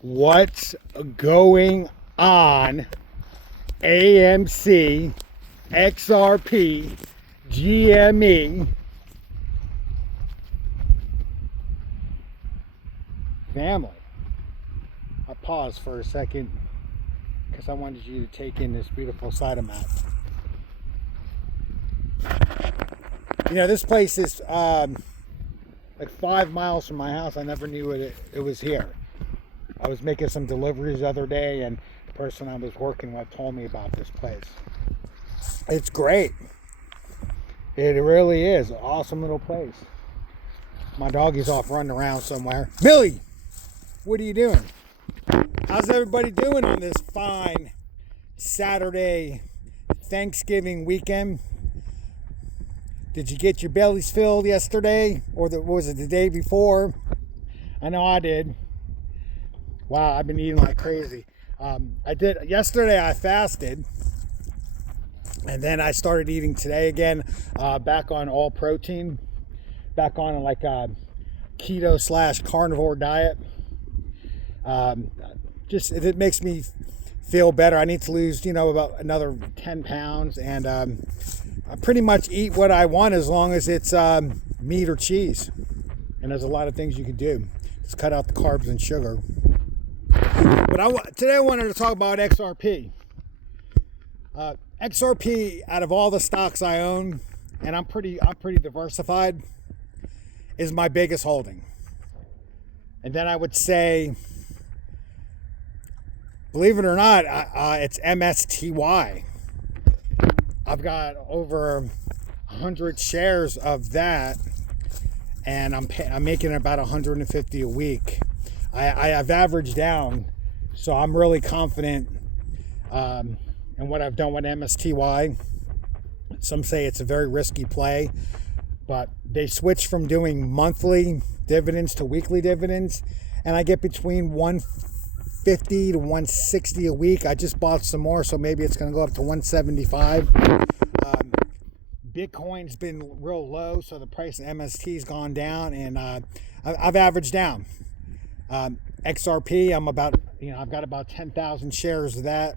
What's going on? AMC, XRP, GME, family. I paused for a second because I wanted you to take in this beautiful side of map. You know, this place is like 5 miles from my house. I never knew it was here. I was making some deliveries the other day, and the person I was working with told me about this place. It's great. It really is. An awesome little place. My doggy's off running around somewhere. Billy, what are you doing? How's everybody doing on this fine Saturday Thanksgiving weekend? Did you get your bellies filled yesterday? Or was it the day before? I know I did. Wow, I've been eating like crazy. I did yesterday. I fasted, and then I started eating today again. Back on all protein, back on like a keto / carnivore diet. Just it makes me feel better. I need to lose, about another 10 pounds, and I pretty much eat what I want as long as it's meat or cheese. And there's a lot of things you can do. Just cut out the carbs and sugar. But today I wanted to talk about XRP. XRP, out of all the stocks I own, and I'm pretty diversified, is my biggest holding. And then I would say, believe it or not, it's MSTY. I've got over 100 shares of that, and I'm making about 150 a week. I've averaged down, so I'm really confident in what I've done with MSTY. Some say it's a very risky play, but they switched from doing monthly dividends to weekly dividends, and I get between 150 to 160 a week. I just bought some more, so maybe it's going to go up to 175. Bitcoin's been real low, so the price of MST's gone down, and I've averaged down. XRP, I've got about 10,000 shares of that,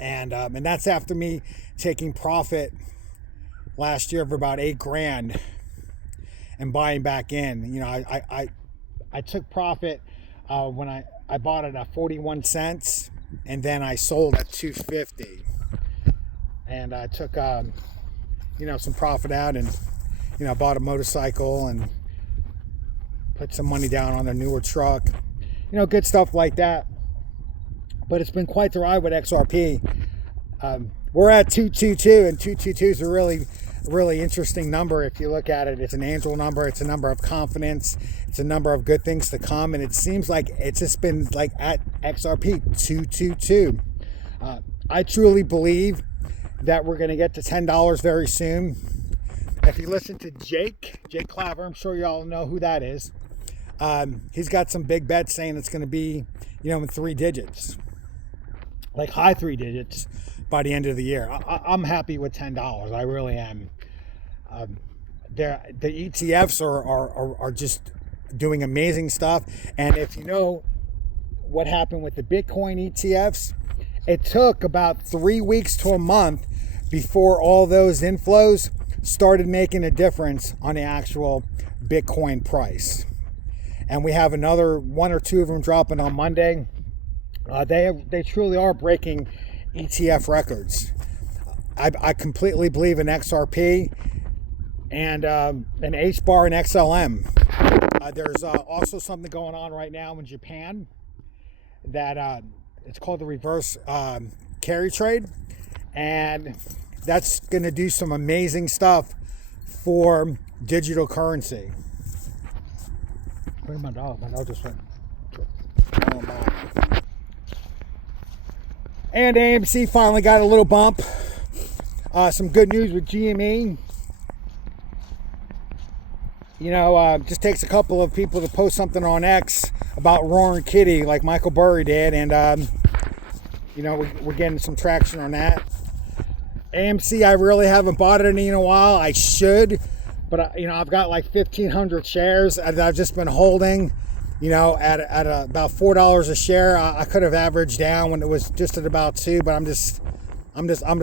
and that's after me taking profit last year of about $8,000 and buying back in. I took profit when I bought it at 41 cents, and then I sold at 250, and I took some profit out, and bought a motorcycle and put some money down on a newer truck, good stuff like that. But it's been quite the ride with XRP. We're at 222, and 222 is a really, really interesting number. If you look at it, it's an angel number. It's a number of confidence. It's a number of good things to come. And it seems like it's just been like at XRP 222. I truly believe that we're going to get to $10 very soon. If you listen to Jake Claver, I'm sure y'all know who that is. He's got some big bets saying it's going to be, in 3 digits, like high 3 digits by the end of the year. I'm happy with $10. I really am. The ETFs are just doing amazing stuff. And if you know what happened with the Bitcoin ETFs, it took about 3 weeks to a month before all those inflows started making a difference on the actual Bitcoin price. And we have another 1 or 2 of them dropping on Monday. They truly are breaking ETF records. I completely believe in XRP and HBAR and XLM. There's also something going on right now in Japan that it's called the reverse carry trade, and that's going to do some amazing stuff for digital currency. Where's my dog? My dog just went. And AMC finally got a little bump. Some good news with GME. Just takes a couple of people to post something on X about Roaring Kitty, like Michael Burry did, and we're getting some traction on that. AMC, I really haven't bought it in a while. I should, but I've got like 1,500 shares that I've just been holding. you know, at about $4 a share. I could have averaged down when it was just at about 2, but I'm just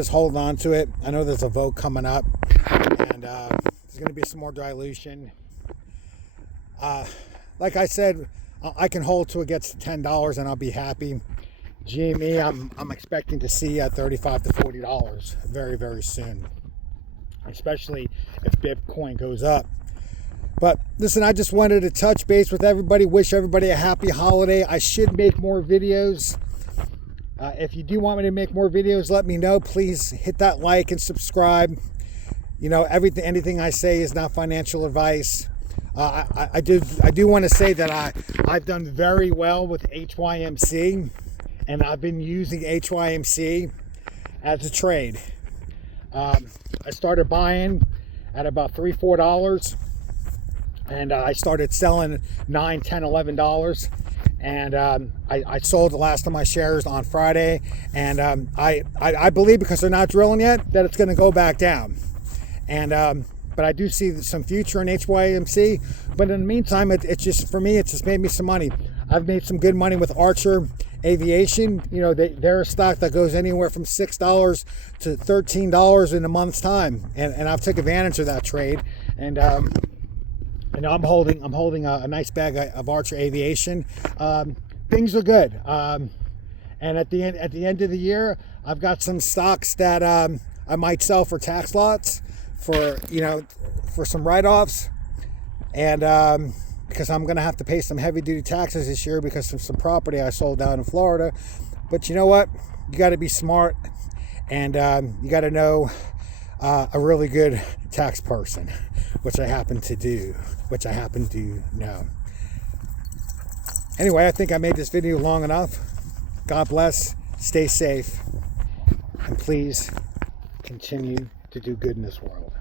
holding on to it. I know there's a vote coming up, and there's going to be some more dilution. Like I said, I can hold till it gets to $10 and I'll be happy. GME, I'm expecting to see at $35 to $40 very, very soon, especially if Bitcoin goes up. But listen, I just wanted to touch base with everybody, wish everybody a happy holiday. I should make more videos. If you do want me to make more videos, let me know. Please hit that like and subscribe. You know, anything I say is not financial advice. I do want to say that I've done very well with HYMC, and I've been using HYMC as a trade. I started buying at about $3, $4, and I started selling $9, $10, $11. And I sold the last of my shares on Friday, and I believe, because they're not drilling yet, that it's going to go back down. And but I do see some future in HYMC. But in the meantime, it's just, for me, it's just made me some money. I've made some good money with Archer Aviation. You know, they're a stock that goes anywhere from $6 to $13 in a month's time, and I've took advantage of that trade. And I'm holding a nice bag of Archer Aviation. Things are good. And at the end of the year, I've got some stocks that I might sell for tax lots, for some write-offs, and because I'm gonna have to pay some heavy-duty taxes this year because of some property I sold down in Florida. But you know what? You got to be smart, and you got to know a really good tax person, which I happen to know. Anyway, I think I made this video long enough. God bless, stay safe, and please continue to do good in this world.